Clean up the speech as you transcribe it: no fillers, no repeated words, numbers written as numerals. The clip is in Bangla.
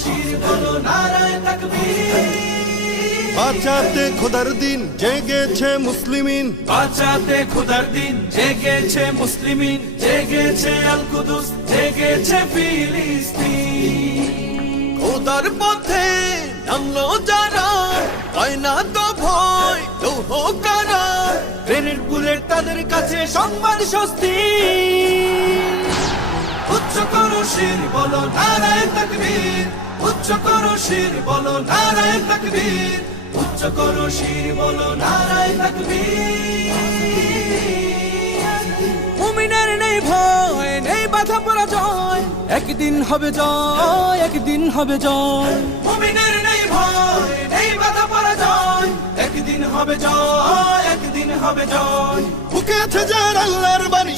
শির বলো নারায়ে তাকবীর। বাঁচাতে খোদার দিন জেগেছে মুসলিমিন, বাঁচাতে খোদার দিন জেগেছে মুসলিমিন, জেগেছে আল কুদুস, জেগেছে ফিলিস্তিন। খোদার পথে নামলো যারা, হয় না তো ভয় লৌহ কারা। গ্রেনেড বুলেট তাদের কাছে সংবাদ স্বস্তি। উচ্চ করো শির বলো নারায়ে তাকবীর, উচ্চ করো শির বলো নারায়ে তাকবীর, উচ্চ করো শির বলো নারায়ে তাকবীর। মুমিনের নেই ভয়, নেই বাধা পরাজয়, একদিন হবে জয়, একদিন হবে জয়। মুমিনের নেই ভয়, নেই বাধা পরাজয়, একদিন হবে জয়, একদিন হবে জয়। বুকে আছে যার আল্লাহর বাণী,